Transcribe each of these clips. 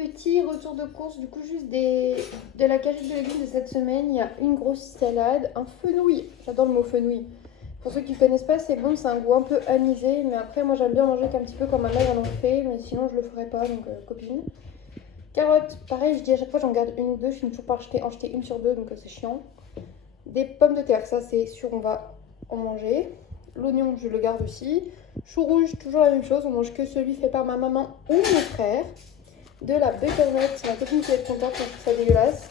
Petit retour de course, du coup juste de la cagette de légumes de cette semaine. Il y a une grosse salade, un fenouil. J'adore le mot fenouil. Pour ceux qui ne connaissent pas, c'est bon, c'est un goût un peu anisé. Mais après, moi j'aime bien manger un petit peu comme ma mère en fait. Mais sinon, je le ferai pas, donc copine. Carottes, pareil, je dis à chaque fois j'en garde une ou deux. Je finis toujours par en jeter une sur deux, donc c'est chiant. Des pommes de terre, ça c'est sûr, on va en manger. L'oignon, je le garde aussi. Chou rouge, toujours la même chose. On mange que celui fait par ma maman ou mon frère. De la butternut, ma copine qui va être contente, je trouve ça dégueulasse.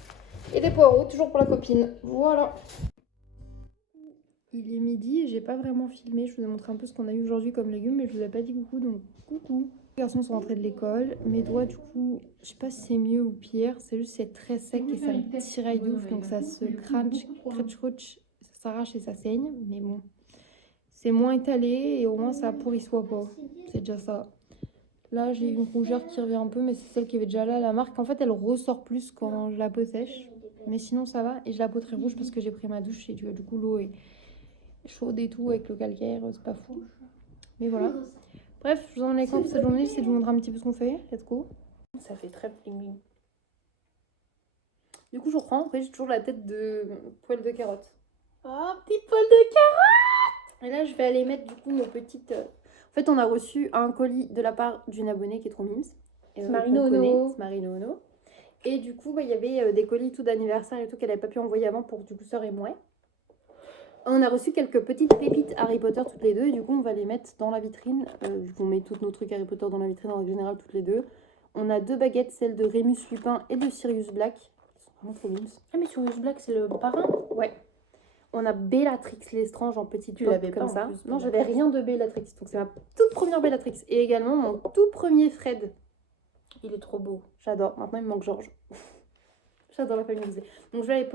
Et des poireaux, toujours pour la copine. Voilà. Il est midi et j'ai pas vraiment filmé. Je vous ai montré un peu ce qu'on a eu aujourd'hui comme légumes, mais je vous ai pas dit coucou, donc coucou. Les garçons sont rentrés de l'école. Mes doigts, du coup, je sais pas si c'est mieux ou pire. C'est juste c'est très sec et ça me tiraille de ouf, donc ça se crunch, ça s'arrache et ça saigne. Mais bon, c'est moins étalé et au moins ça pourrissoit pas. C'est déjà ça. Là, j'ai une rougeur qui revient un peu, mais c'est celle qui avait déjà là. La marque, en fait, elle ressort plus quand je la peau sèche. Mais sinon, ça va. Et je la peau très rouge parce que j'ai pris ma douche et du coup, l'eau est chaude et tout avec le calcaire. C'est pas fou. Mais voilà. Bref, je vous en ai quand pour cette journée. J'essaie de vous montrer un petit peu ce qu'on fait. Let's go. Ça fait très bling bling. Du coup, je reprends. Après, j'ai toujours la tête de poêle de carotte. Oh, petit poêle de carotte! Et là, je vais aller mettre du coup nos petites... En fait, on a reçu un colis de la part d'une abonnée qui est trop mimes. Marino. Ono. Et du coup, il y avait des colis tout d'anniversaire et tout qu'elle n'avait pas pu envoyer avant pour du coup sœur et moi. On a reçu quelques petites pépites Harry Potter toutes les deux et du coup on va les mettre dans la vitrine. On met tous nos trucs Harry Potter dans la vitrine en général toutes les deux. On a deux baguettes, celle de Rémus Lupin et de Sirius Black. Ils sont vraiment trop mimes. Ah mais Sirius Black c'est le parrain. Ouais. On a Bellatrix Lestrange en petite Tu pop l'avais comme pas ça. en plus, non, j'avais rien de Bellatrix. Donc c'est ma toute première Bellatrix. Et également mon tout premier Fred. Il est trop beau. J'adore. Maintenant il me manque Georges. J'adore la famille Weasley. Donc je vais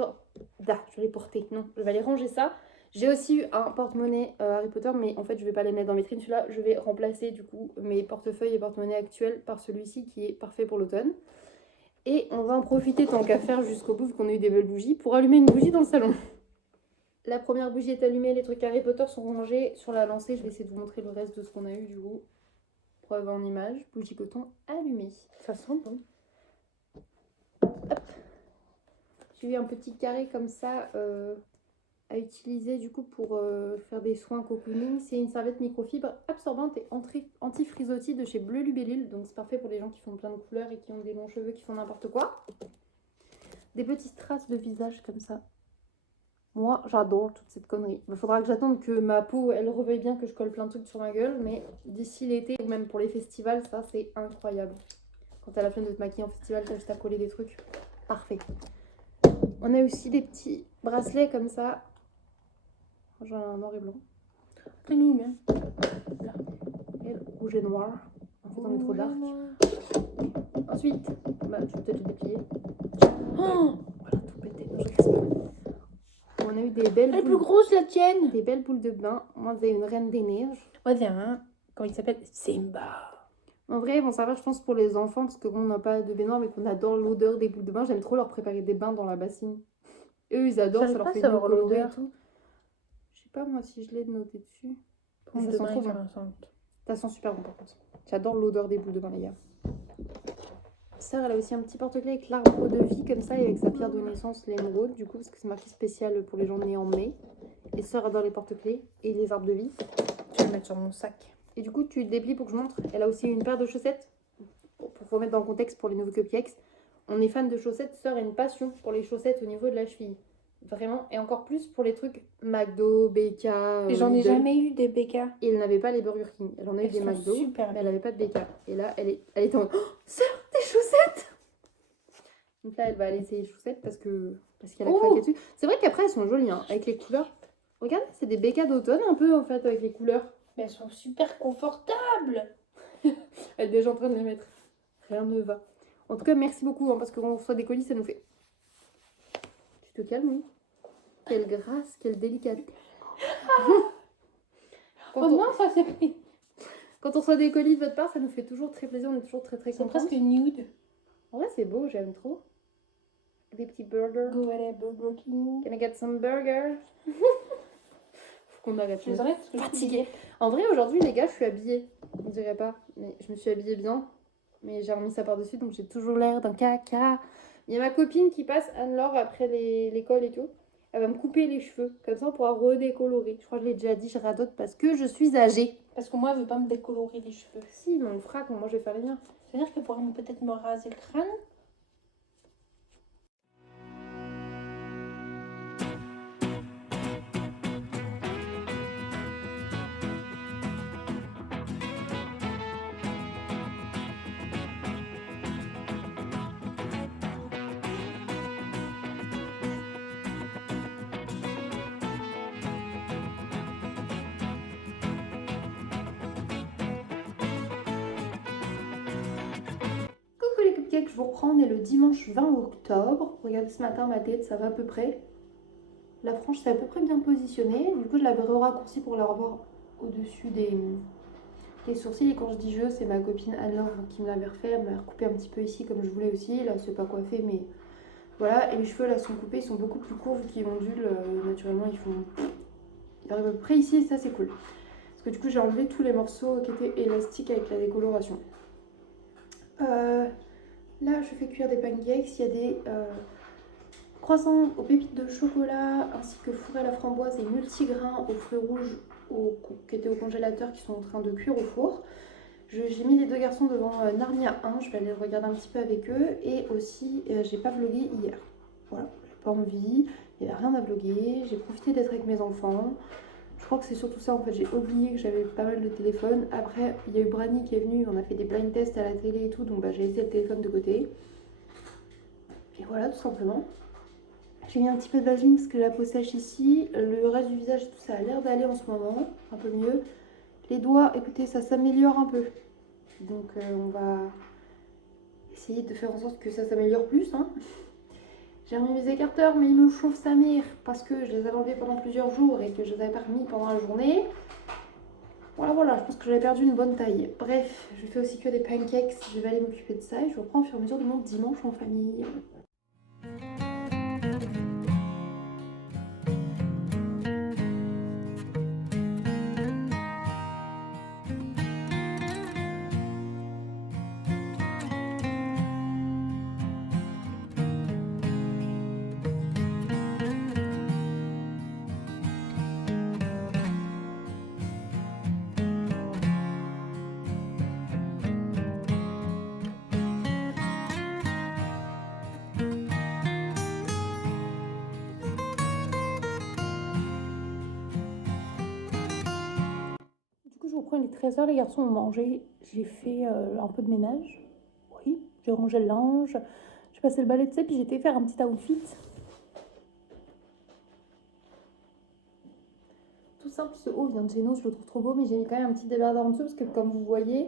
les porter. Non, je vais aller ranger ça. J'ai aussi eu un porte-monnaie Harry Potter, mais en fait je vais pas les mettre dans la vitrine. Celui-là, je vais remplacer du coup mes portefeuilles et porte-monnaie actuels par celui-ci qui est parfait pour l'automne. Et on va en profiter tant qu'à faire jusqu'au bout, vu qu'on a eu des belles bougies, pour allumer une bougie dans le salon. La première bougie est allumée, les trucs Harry Potter sont rangés sur la lancée. Je vais essayer de vous montrer le reste de ce qu'on a eu du coup. Preuve en image, bougie coton allumée. Ça sent bon. Hop. J'ai eu un petit carré comme ça à utiliser du coup pour faire des soins cocooning. C'est une serviette microfibre absorbante et anti-frisottis de chez Bleu Libellule. Donc c'est parfait pour les gens qui font plein de couleurs et qui ont des longs cheveux qui font n'importe quoi. Des petites traces de visage comme ça. Moi, j'adore toute cette connerie. Il faudra que j'attende que ma peau, elle reveuille bien, que je colle plein de trucs sur ma gueule. Mais d'ici l'été, ou même pour les festivals, ça, c'est incroyable. Quand t'as la flemme de te maquiller en festival, t'as juste à coller des trucs. Parfait. On a aussi des petits bracelets comme ça. J'en ai un noir et blanc. C'est nous, hein. Là. Et le rouge et noir. En fait, on est trop dark. Ensuite, bah, tu peux peut-être le déplier. Oh, voilà, tout pété. Je reste pas. On a eu des belles Elle est boules. plus grosse la tienne. Des belles boules de bain. Moi, j'ai une reine des neiges. Ouais, c'est un. Comment il s'appelle? Simba. En vrai, bon, ça va, je pense, pour les enfants, parce que bon, on n'a pas de baignoire, mais qu'on adore l'odeur des boules de bain. J'aime trop leur préparer des bains dans la bassine. Eux, ils adorent, ça leur fait une eau colorée et tout. Je sais pas, moi, si je l'ai de noter dessus. Ça sent trop bon. Ça sent super bon, par contre. J'adore l'odeur des boules de bain, les gars. Sœur, elle a aussi un petit porte-clés avec l'arbre de vie, comme ça, et avec sa pierre de naissance, l'émeraude, du coup, parce que c'est marqué spécial pour les gens nés en mai. Et Sœur adore les porte-clés et les arbres de vie. Je vais le mettre sur mon sac. Et du coup, tu déplies pour que je montre. Elle a aussi une paire de chaussettes. Pour remettre dans le contexte pour les nouveaux cupcakes. On est fan de chaussettes. Sœur a une passion pour les chaussettes au niveau de la cheville. Vraiment. Et encore plus pour les trucs McDo, BK. Et j'en ai jamais eu des BK. Et elle n'avait pas les Burger King. Elle en a eu des McDo. Super mais elle n'avait pas de BK. Et là, elle était en. Oh, Sœur, tes chaussettes! Donc là, elle va aller essayer les chaussettes parce qu'elle a craqué dessus. C'est vrai qu'après, elles sont jolies hein, avec les couleurs. Regarde, c'est des BK d'automne un peu en fait avec les couleurs. Mais elles sont super confortables. Elle est déjà en train de les mettre. Rien ne va. En tout cas, merci beaucoup hein, parce qu'on reçoit des colis, ça nous fait. Tu te calmes, oui. Quelle grâce, quelle délicatesse. Oh non, ça c'est pris. Quand on reçoit des colis de votre part, ça nous fait toujours très plaisir. On est toujours très très contents. C'est presque nude. En vrai, c'est beau, j'aime trop. Des petits burgers. Go à la Burger King. Can I get some burgers? Faut qu'on arrête. Je les arrête parce que fatiguée. En vrai, aujourd'hui, les gars, je suis habillée. On dirait pas, mais je me suis habillée bien. Mais j'ai remis ça par-dessus, donc j'ai toujours l'air d'un caca. Il y a ma copine qui passe, Anne-Laure, après l'école et tout. Elle va me couper les cheveux. Comme ça, on pourra redécolorer. Je crois que je l'ai déjà dit, je radote parce que je suis âgée. Parce que moi, elle veut pas me décolorer les cheveux. Si, mais on le fera quand moi je vais faire les miens. C'est-à-dire qu'elle pourra peut-être me raser le crâne. Coucou les cupcakes, je vous reprends, on est le dimanche 20 octobre. Regardez ce matin ma tête, ça va à peu près. La frange c'est à peu près bien positionnée. Du coup je l'avais raccourci pour la revoir au-dessus des sourcils. Et quand je dis je, c'est ma copine Anne-Laure qui me l'avait refait. Elle m'a recoupé un petit peu ici comme je voulais aussi. Là c'est pas coiffé mais voilà. Et les cheveux là sont coupés, ils sont beaucoup plus courts vu qu'ils ondulent. Naturellement ils font... Ils arrivent à peu près ici et ça c'est cool. Parce que du coup j'ai enlevé tous les morceaux qui étaient élastiques avec la décoloration. Là, je fais cuire des pancakes. Il y a des croissants aux pépites de chocolat, ainsi que fourré à la framboise et multigrains aux fruits rouges qui étaient au congélateur, qui sont en train de cuire au four. J'ai mis les deux garçons devant Narnia 1. Je vais aller regarder un petit peu avec eux. Et aussi, j'ai pas vlogué hier. Voilà, j'ai pas envie. Il n'y avait rien à vloguer. J'ai profité d'être avec mes enfants. Je crois que c'est surtout ça en fait, j'ai oublié que j'avais pas mal de téléphones. Après, il y a eu Brani qui est venu, on a fait des blind tests à la télé et tout, donc j'ai laissé le téléphone de côté. Et voilà, tout simplement. J'ai mis un petit peu de vaseline parce que la peau sèche ici. Le reste du visage, tout ça a l'air d'aller en ce moment, un peu mieux. Les doigts, écoutez, ça s'améliore un peu. Donc on va essayer de faire en sorte que ça s'améliore plus. Hein. J'ai remis mes écarteurs, mais ils me chauffent sa mère parce que je les avais enlevés pendant plusieurs jours et que je les avais pas remis pendant la journée. Voilà, je pense que j'avais perdu une bonne taille. Bref, je fais aussi que des pancakes, je vais aller m'occuper de ça et je reprends au fur et à mesure de mon dimanche en famille. Je reprends, il est 13h, les garçons ont mangé. J'ai fait un peu de ménage. Oui, j'ai rangé le linge. J'ai passé le balai de sais, puis j'ai été faire un petit outfit. Tout simple, ce haut vient de chez nous, je le trouve trop beau, mais j'ai mis quand même un petit débardeur en dessous parce que comme vous voyez,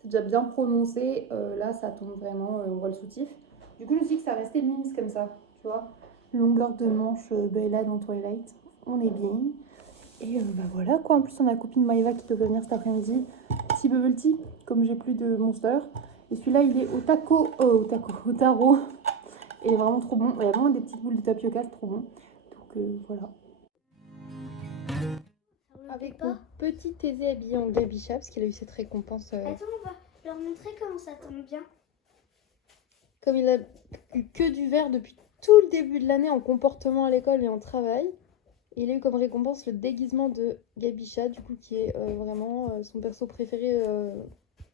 c'est déjà bien prononcé. Là, ça tombe vraiment, on voit le soutif. Du coup, je me suis dit que ça restait mince comme ça, tu vois. Longueur de manche Bella dans Twilight. On est bien. Et bah voilà quoi, en plus on a la copine Maïva qui devait venir cet après-midi. Petit bubble tea, comme j'ai plus de Monster. Et celui-là il est au taro. Et il est vraiment trop bon. Il y a vraiment des petites boules de tapioca, c'est trop bon. Donc voilà. Avec mon petit Thésée habillé en Gabicha, parce qu'il a eu cette récompense. Attends, on va leur montrer comment ça tombe bien. Comme il a eu que du vert depuis tout le début de l'année en comportement à l'école et en travail. Il a eu comme récompense le déguisement de Gabicha, du coup, qui est vraiment son perso préféré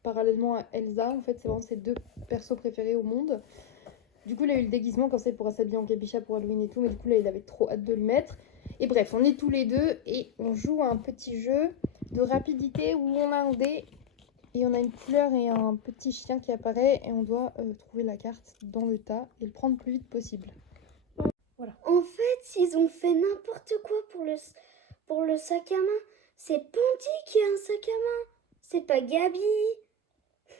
parallèlement à Elsa. En fait, c'est vraiment ses deux persos préférés au monde. Du coup, il a eu le déguisement, comme ça, il pourra s'habiller en Gabicha pour Halloween et tout. Mais du coup, là, il avait trop hâte de le mettre. Et bref, on est tous les deux et on joue à un petit jeu de rapidité où on a un dé et on a une couleur et un petit chien qui apparaît. Et on doit trouver la carte dans le tas et le prendre le plus vite possible. Voilà. En fait, ils ont fait n'importe quoi pour le sac à main. C'est Pandy qui a un sac à main. C'est pas Gabi.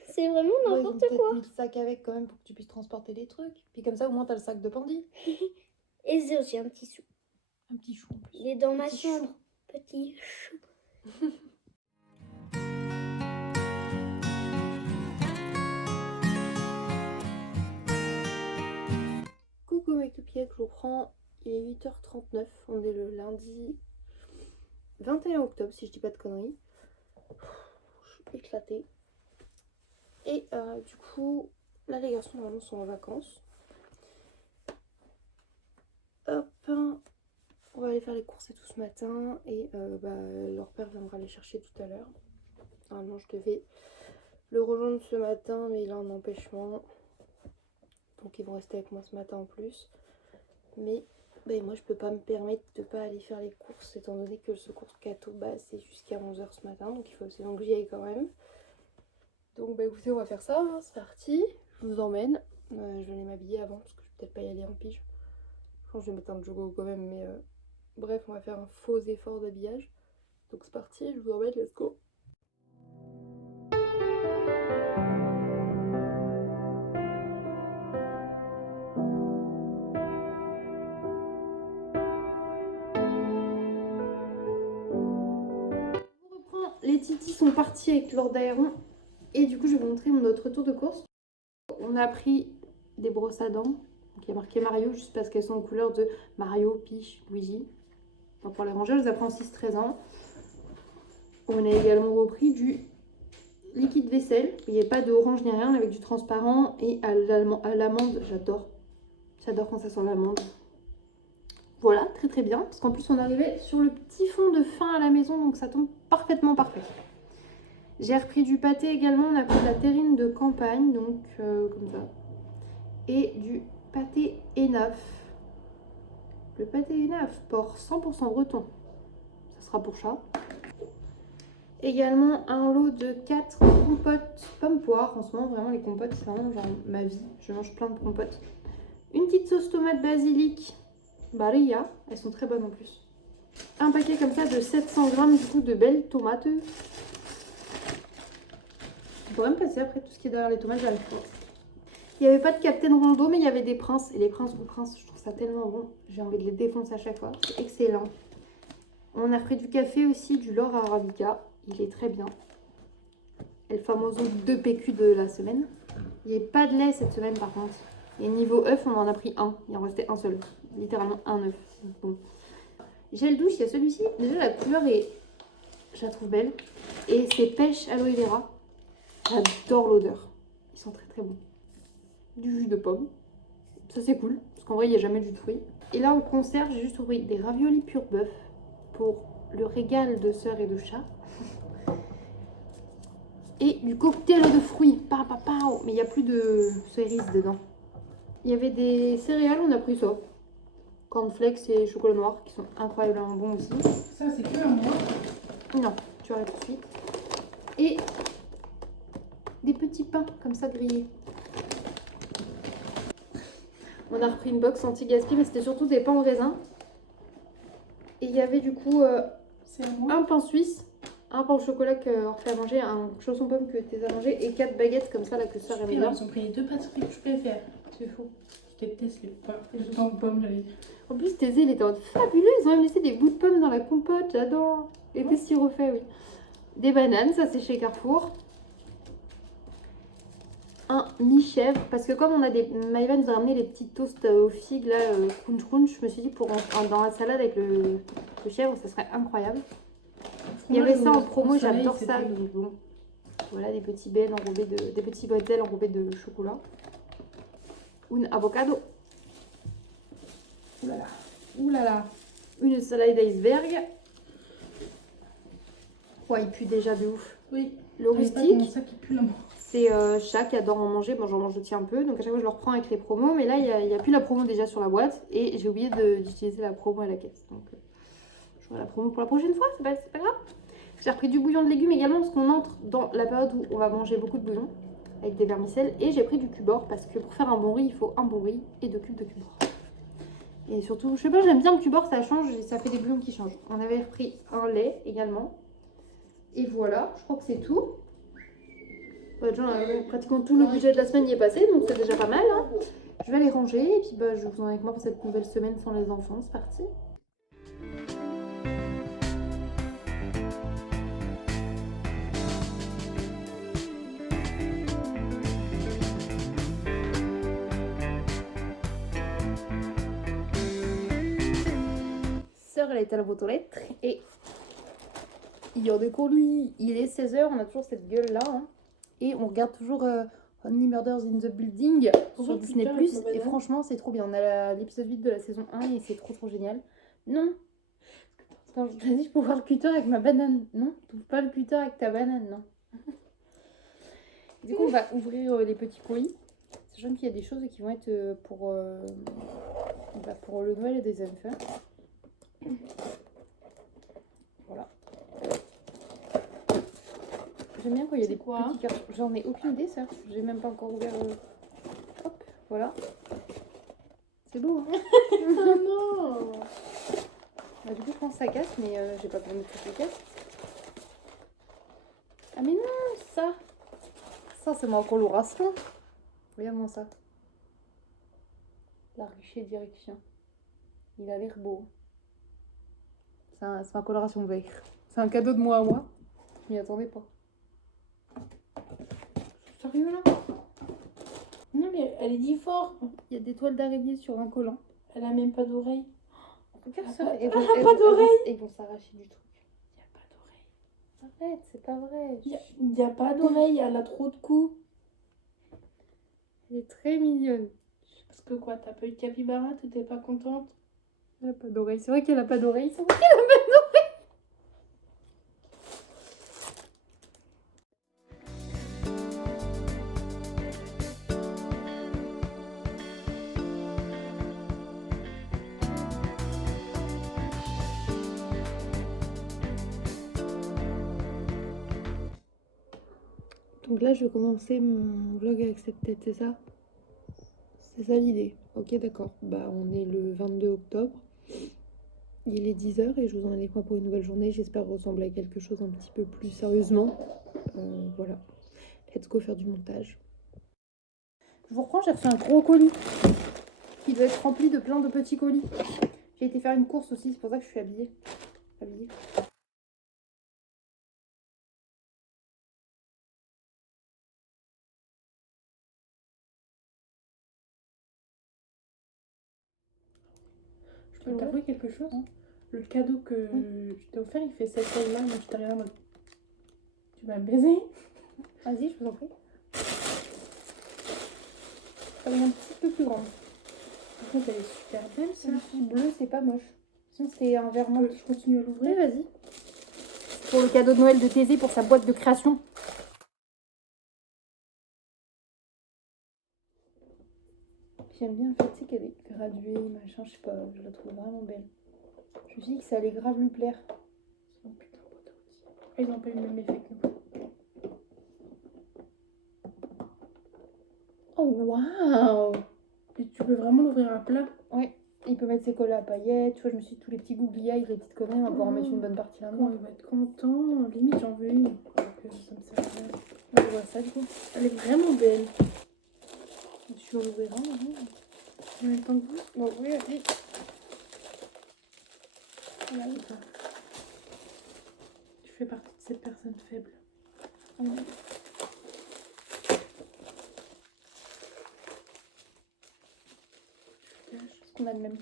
C'est vraiment n'importe quoi. Ils ont peut-être mis le sac avec quand même pour que tu puisses transporter des trucs. Puis comme ça, au moins, t'as le sac de Pandy. Et j'ai aussi un petit chou. Un petit chou en plus. Il est dans ma chambre. Petit chou. Coucou mes cupcakes, je vous reprends. Il est 8h39. On est le lundi 21 octobre, si je dis pas de conneries. Je suis éclatée. Et du coup, là les garçons normalement sont en vacances. Hop, on va aller faire les courses et tout ce matin. Et leur père viendra les chercher tout à l'heure. Normalement je devais le rejoindre ce matin, mais il a un empêchement. Donc ils vont rester avec moi ce matin en plus. Mais moi je peux pas me permettre de pas aller faire les courses étant donné que le secours Cato c'est jusqu'à 11 h ce matin. Donc il faut absolument que j'y aille quand même. Donc écoutez, on va faire ça, hein, c'est parti. Je vous emmène. Je vais aller m'habiller avant parce que je vais peut-être pas y aller en pige. Je pense que je vais mettre un jogo quand même, mais bref, on va faire un faux effort d'habillage. Donc c'est parti, je vous emmène, let's go. Les titis sont partis avec Lord Aéron et du coup je vais vous montrer notre tour de course. On a pris des brosses à dents, donc il y a marqué Mario juste parce qu'elles sont aux couleurs de Mario, Peach, Luigi. Donc pour les ranger, je les ai pris en 6-13 ans. On a également repris du liquide vaisselle, il n'y avait pas d'orange ni rien, avec du transparent et à l'amande, j'adore. J'adore quand ça sent l'amande. Voilà, très très bien, parce qu'en plus on arrivait sur le petit fond de fin à la maison, donc ça tombe parfaitement parfait. J'ai repris du pâté également, on a pris de la terrine de campagne, donc comme ça. Et du pâté Enaf. Le pâté Enaf, porc 100% breton. Ça sera pour chat. Également un lot de 4 compotes pommes poires. En ce moment, vraiment les compotes, c'est vraiment genre ma vie. Je mange plein de compotes. Une petite sauce tomate basilic Barilla. Elles sont très bonnes en plus. Un paquet comme ça de 700 grammes du coup de belles tomates. On pourrait me passer après tout ce qui est derrière les tomates, j'arrive pas. Il n'y avait pas de Captain Rondo, mais il y avait des princes. Et les princes ou princes, je trouve ça tellement bon. J'ai envie de les défoncer à chaque fois. C'est excellent. On a pris du café aussi, du L'Or Arabica. Il est très bien. El famoso 2 PQ de la semaine. Il n'y a pas de lait cette semaine par contre. Et niveau œuf, on en a pris un. Il en restait un seul. Littéralement un œuf. Bon. Gel douche, il y a celui-ci. Déjà la couleur est... Je la trouve belle. Et c'est pêche aloe vera. J'adore l'odeur. Ils sont très très bons. Du jus de pomme. Ça c'est cool. Parce qu'en vrai, il n'y a jamais de jus de fruits. Et là, en conserve, j'ai juste ouvert des raviolis pur bœuf. Pour le régal de sœur et de chat. Et du cocktail de fruits. Mais il n'y a plus de cerises dedans. Il y avait des céréales, on a pris ça. Cornflakes et chocolat noir qui sont incroyablement bons aussi. Ça, c'est que un mois. Non, tu arrêtes tout de suite. Et des petits pains comme ça grillés. On a repris une box anti-gaspi, mais c'était surtout des pains au raisin. Et il y avait du coup un pain suisse, un pain au chocolat que fait à manger, un chausson pomme que tu as mangé et 4 baguettes comme ça là que sœur aime bien. Ils ont pris les 2 pâtisseries que je préfère. C'est fou. Je déteste les pains. Les pains aux pommes, j'avais dit. En plus, tes ailes étaient fabuleux. Ils ont même laissé des bouts de pommes dans la compote. J'adore. Et des sirop-fait, oui. Des bananes, ça c'est chez Carrefour. Un mi-chèvre. Parce que comme on a des... Maïva nous a ramené les petits toasts aux figues, là, crunch crunch. Je me suis dit, dans la salade avec le chèvre, ça serait incroyable. Il y avait ça en promo, j'adore ça. Donc bon. Voilà, des petits bennes enrobés de... Des petits bretzels enrobés de chocolat. Un avocado. Oulala. Oulala. Une salade d'iceberg. Ouais, il pue déjà de ouf. Oui. Le rustique, Ça qui pue la mort. c'est chat qui adore en manger. Bon, j'en mange aussi un peu. Donc à chaque fois, je le reprends avec les promos. Mais là, il n'y a plus la promo déjà sur la boîte. Et j'ai oublié d'utiliser la promo à la caisse. Donc je ferai la promo pour la prochaine fois. C'est pas grave. J'ai repris du bouillon de légumes également. Parce qu'on entre dans la période où on va manger beaucoup de bouillon. Avec des vermicelles. Et j'ai pris du cubord. Parce que pour faire un bon riz, il faut un bon riz et 2 cubes de cubord. Et surtout, je sais pas, j'aime bien le cubord, ça change et ça fait des bouillons qui changent. On avait repris un lait également. Et voilà, je crois que c'est tout. Ouais, déjà, pratiquement tout le budget de la semaine y est passé, donc c'est déjà pas mal. Hein. Je vais les ranger et puis je vous en ai avec moi pour cette nouvelle semaine sans les enfants. C'est parti. Elle est à la boîte aux lettres et il y a des colis, il est 16 h, on a toujours cette gueule là hein. Et on regarde toujours Only Murders in the Building Oh, sur Disney+. putain, avec ma Et banane. franchement, c'est trop bien. On a l'épisode 8 de la saison 1 et c'est trop génial. Non. Attends, je t'ai dit, je peux voir le cutter avec ma banane. Non, tu ouvres pas le cutter avec ta banane, non. Du coup, on va ouvrir les petits colis. Sachant qu'il y a des choses qui vont être pour le Noël des enfants. Voilà. J'aime bien quand il y a C'est des quoi petits cartons. J'en ai aucune idée, ça. J'ai même pas encore ouvert. Hop, voilà. C'est beau, hein. Oh non. Bah, du coup, je pense que ça casse, mais j'ai pas pu mettre toutes les caisses. Ah, mais non, ça. Ça, c'est ma coloration. Regarde-moi ça. La ruchée direction. Il a l'air beau. C'est ma coloration vert. C'est un cadeau de moi à moi. Je m'y attendais pas. Sérieux là? Non mais elle est dit fort. Il y a des toiles d'araignée sur un collant. Elle a même pas d'oreille. Regarde Elle ça. a pas- Elles elle vont- a elles pas vont- d'oreille. Ils vont s'arracher du truc. Il y a pas d'oreille. Arrête, c'est pas vrai. Il y a pas d'oreille, elle a trop de coups. Elle est très mignonne. Parce que quoi, t'as pas eu de capybara, t'étais pas contente? Elle a pas d'oreille. C'est vrai qu'elle a pas d'oreille. C'est vrai qu'elle a pas d'oreille. Donc là, je vais commencer mon vlog avec cette tête, c'est ça? C'est ça l'idée. Ok, d'accord. Bah, on est le 22 octobre. Il est 10h et je vous en ai avec moi pour une nouvelle journée. J'espère ressembler à quelque chose un petit peu plus sérieusement. Voilà. Let's go faire du montage. Je vous reprends, j'ai reçu un gros colis qui doit être rempli de plein de petits colis. J'ai été faire une course aussi, c'est pour ça que je suis habillée. Je peux t'avouer quelque chose? Le cadeau que tu t'ai offert, il fait cette taille-là, moi je t'ai rien en mode. Tu m'as baisé? Vas-y, je vous en prie. Elle est un petit peu plus grande. Par contre, elle est super belle ça. Celle-ci bleue, c'est pas moche. Sinon, c'était un vert menthe. Je continue à Oui, l'ouvrir. vas-y. Pour le cadeau de Noël de Thésée pour sa boîte de création. J'aime bien le fait, tu sais, qu'elle est graduée, machin, je sais pas, je la trouve vraiment belle. Je me suis dit que ça allait grave lui plaire. Oh putain, beau aussi. Ah, ils ont pas eu le même effet que nous. Oh, waouh! Et tu peux vraiment l'ouvrir à plat? Ouais, il peut mettre ses collets à paillettes, tu vois, je me suis dit tous les petits gougliailles, les petites conneries, on va pouvoir en mettre une bonne partie là-dedans. Oh, il va être content. Limite, j'en veux une. Alors que ça me sert à rien. On voit ça du coup. Elle est vraiment belle. Tu l'ouvriras, oui. En même temps que vous. Bon, oui, vas-y. Voilà, ou pas. Tu fais partie de ces personnes faibles. Oui. Parce qu'on a le même.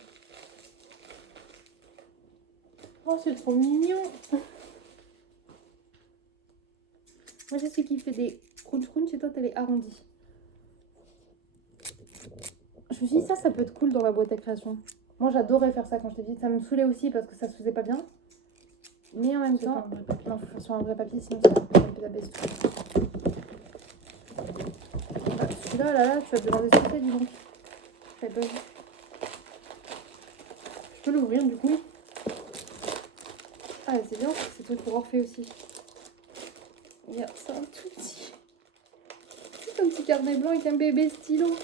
Oh, c'est trop mignon. Moi, c'est ce qui fait des crunch et toi, t'as les arrondis. Je me suis dit, ça peut être cool dans la boîte à création. Moi, j'adorais faire ça quand je t'ai dit. Ça me saoulait aussi parce que ça se faisait pas bien. Mais en même C'est temps, pas un vrai papier. non, faut faire sur un vrai papier, sinon ça va un peu taper. Ah, celui-là, là, tu vas te demander ce que c'est, dis donc. J'avais pas vu. Je peux l'ouvrir du coup? Ah, c'est bien, c'est truc pour Orphée aussi. Regarde, c'est un tout petit. C'est un petit carnet blanc avec un bébé stylo.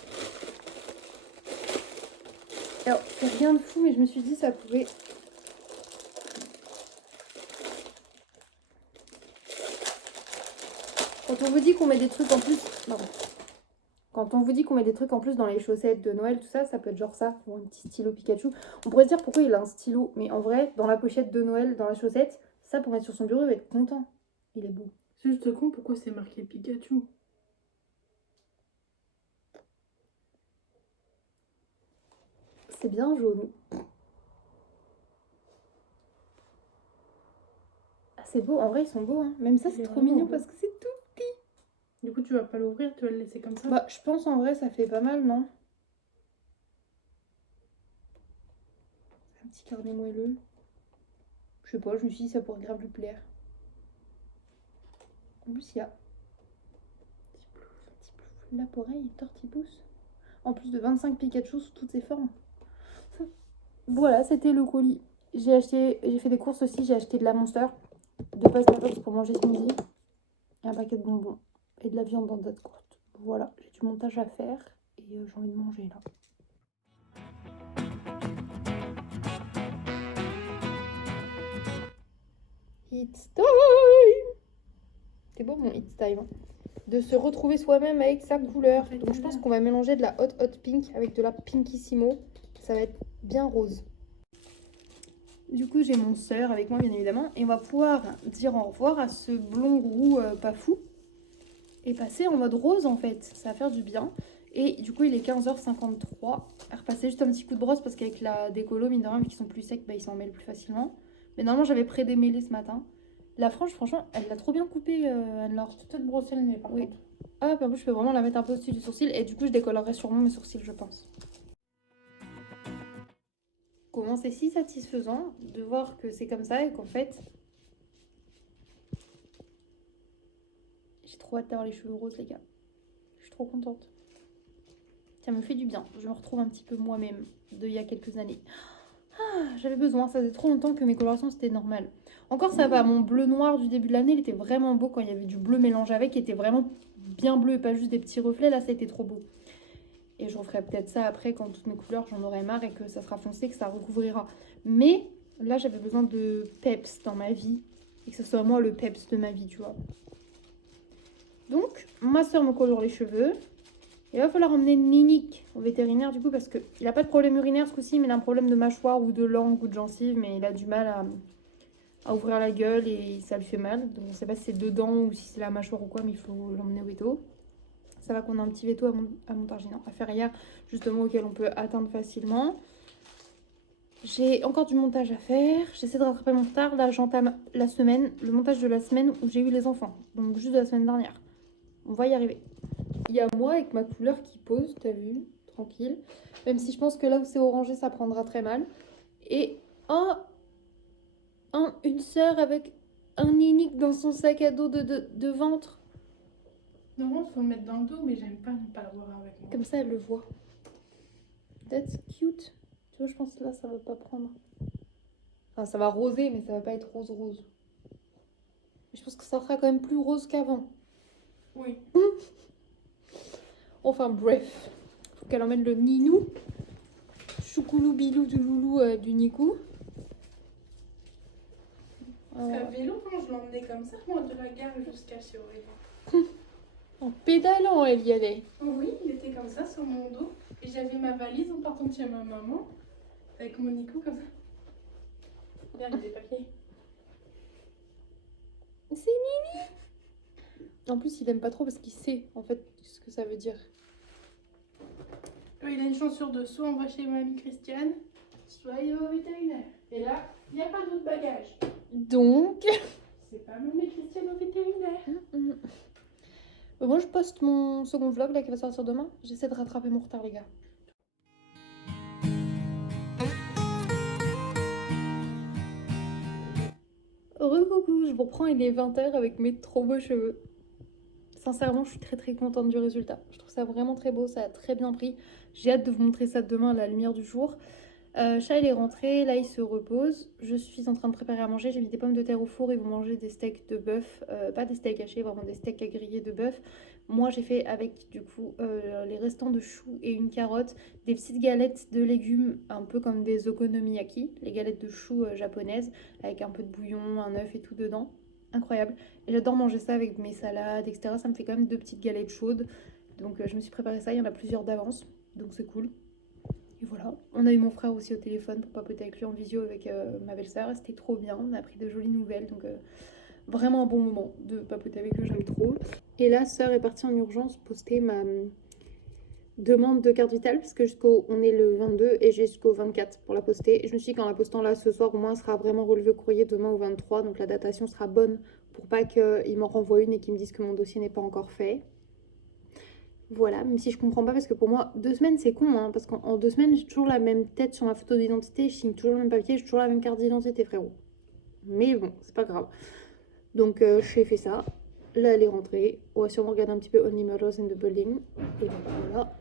Alors, c'est rien de fou, mais je me suis dit ça pouvait. Quand on vous dit qu'on met des trucs en plus. Pardon. Quand on vous dit qu'on met des trucs en plus dans les chaussettes de Noël, tout ça, ça peut être genre ça, ou un petit stylo Pikachu. On pourrait se dire pourquoi il a un stylo, mais en vrai, dans la pochette de Noël, dans la chaussette, ça pour mettre sur son bureau, il va être content. Il est beau. C'est juste con, pourquoi c'est marqué Pikachu? C'est bien jaune. Ah, c'est beau, en vrai, ils sont beaux. Hein. Même ça, Il c'est est trop vraiment mignon beau. parce que c'est tout petit. Du coup, tu vas pas l'ouvrir, tu vas le laisser comme ça? Bah, je pense en vrai, ça fait pas mal, non? Un petit carnet moelleux. Je sais pas, je me suis dit ça pourrait grave lui plaire. En plus, il y a petit plouf, là pour oreille, tortipousse. En plus de 25 Pikachu sous toutes ses formes. Voilà, c'était le colis. J'ai fait des courses aussi, j'ai acheté de la Monster, 2 passes pour manger smoothie, et un paquet de bonbons et de la viande en date courte. Voilà, j'ai du montage à faire et j'ai envie de manger là. It's time! C'est beau mon It's time. De se retrouver soi-même avec sa couleur. Donc je pense qu'on va mélanger de la hot pink avec de la pinkissimo. Ça va être bien rose. Du coup j'ai mon sœur avec moi bien évidemment. Et on va pouvoir dire au revoir à ce blond roux pas fou. Et passer en mode rose en fait. Ça va faire du bien. Et du coup il est 15h53. À repasser juste un petit coup de brosse parce qu'avec la décolo, mine de rien, vu qu'ils sont plus secs, bah, ils s'en mêlent plus facilement. Mais normalement j'avais pré-démêlé ce matin. La frange, franchement, elle l'a trop bien coupée, Anne-Laure. Tu peux te brosser le nez par contre. Ah, puis en plus, je peux vraiment la mettre un peu au-dessus du sourcil. Et du coup, je décolorerai sûrement mes sourcils, je pense. Comment c'est si satisfaisant de voir que c'est comme ça et qu'en fait... J'ai trop hâte d'avoir les cheveux roses, les gars. Je suis trop contente. Ça me fait du bien. Je me retrouve un petit peu moi-même d'il y a quelques années. Ah, j'avais besoin. Ça faisait trop longtemps que mes colorations, c'était normal. Encore, ça va. Mon bleu noir du début de l'année, il était vraiment beau quand il y avait du bleu mélangé avec. Il était vraiment bien bleu et pas juste des petits reflets. Là, ça a été trop beau. Et je referai peut-être ça après quand toutes mes couleurs, j'en aurai marre et que ça sera foncé, que ça recouvrira. Mais là, j'avais besoin de peps dans ma vie. Et que ce soit moi le peps de ma vie, tu vois. Donc, ma soeur me colore les cheveux. Il va falloir emmener Ninik au vétérinaire du coup parce qu'il n'a pas de problème urinaire ce coup-ci, mais il a un problème de mâchoire ou de langue ou de gencive, mais il a du mal à ouvrir la gueule et ça lui fait mal. Donc on ne sait pas si c'est dedans ou si c'est la mâchoire ou quoi, mais il faut l'emmener au véto. Ça va qu'on a un petit veto à Montargis, à faire hier, justement auquel on peut atteindre facilement. J'ai encore du montage à faire. J'essaie de rattraper mon retard. Là, j'entame la semaine, le montage de la semaine où j'ai eu les enfants. Donc juste de la semaine dernière. On va y arriver. Il y a moi avec ma couleur qui pose, t'as vu, tranquille. Même si je pense que là où c'est orangé, ça prendra très mal. Et une sœur avec un Ninik dans son sac à dos de ventre. Normalement, il faut le mettre dans le dos, mais j'aime pas ne pas l'avoir avec moi. Comme ça, elle le voit. That's cute. Tu vois, je pense que là, ça va pas prendre. Enfin, ça va roser, mais ça va pas être rose-rose. Je pense que ça sera quand même plus rose qu'avant. Oui. Enfin, bref. Faut qu'elle emmène le Ninou. Choukoulou bilou du loulou du Nikou. Parce qu'à vélo, quand je l'emmenais comme ça, moi, de la gare jusqu'à chez Aurélie. En pédalant, elle y allait. Oui, il était comme ça sur mon dos. Et j'avais ma valise en partant de chez ma maman. Avec mon Nico comme ça. Regarde, il y a des papiers. C'est Nini. En plus, il aime pas trop parce qu'il sait en fait ce que ça veut dire. Il a une chance sur deux. Soit on va chez mamie Christiane, soit il va au vétérinaire. Et là, il n'y a pas d'autre bagage. Donc... C'est pas mamie Christiane au vétérinaire. Moi, je poste mon second vlog là qui va sortir demain. J'essaie de rattraper mon retard, les gars. Coucou, je vous reprends, il est 20h avec mes trop beaux cheveux. Sincèrement, je suis très très contente du résultat. Je trouve ça vraiment très beau, ça a très bien pris. J'ai hâte de vous montrer ça demain à la lumière du jour. Chat, il est rentré, là il se repose. Je suis en train de préparer à manger. J'ai mis des pommes de terre au four, ils vont manger des steaks de bœuf. Pas des steaks hachés, vraiment des steaks à griller de bœuf. Moi, j'ai fait avec du coup les restants de choux et une carotte, des petites galettes de légumes, un peu comme des okonomiyaki, les galettes de choux japonaises, avec un peu de bouillon, un œuf et tout dedans. Incroyable. Et j'adore manger ça avec mes salades, etc. Ça me fait quand même 2 petites galettes chaudes. Donc je me suis préparé ça, il y en a plusieurs d'avance, donc c'est cool. Et voilà, on a eu mon frère aussi au téléphone pour papoter avec lui en visio avec ma belle-sœur. C'était trop bien, on a appris de jolies nouvelles. Donc vraiment un bon moment de papoter avec eux, j'aime trop. Et là, sœur est partie en urgence poster demande de carte vitale parce que on est le 22 et j'ai jusqu'au 24 pour la poster. Et je me suis dit qu'en la postant là ce soir, au moins, elle sera vraiment relevée au courrier demain au 23. Donc la datation sera bonne pour pas qu'ils m'en renvoient une et qu'ils me disent que mon dossier n'est pas encore fait. Voilà, même si je comprends pas parce que pour moi, 2 semaines c'est con, hein, parce qu'en 2 semaines j'ai toujours la même tête sur ma photo d'identité, je signe toujours le même papier, j'ai toujours la même carte d'identité, frérot. Mais bon, c'est pas grave. Donc j'ai fait ça. Là elle est rentrée. On va sûrement regarder un petit peu Only Murders in the Building. Et donc voilà.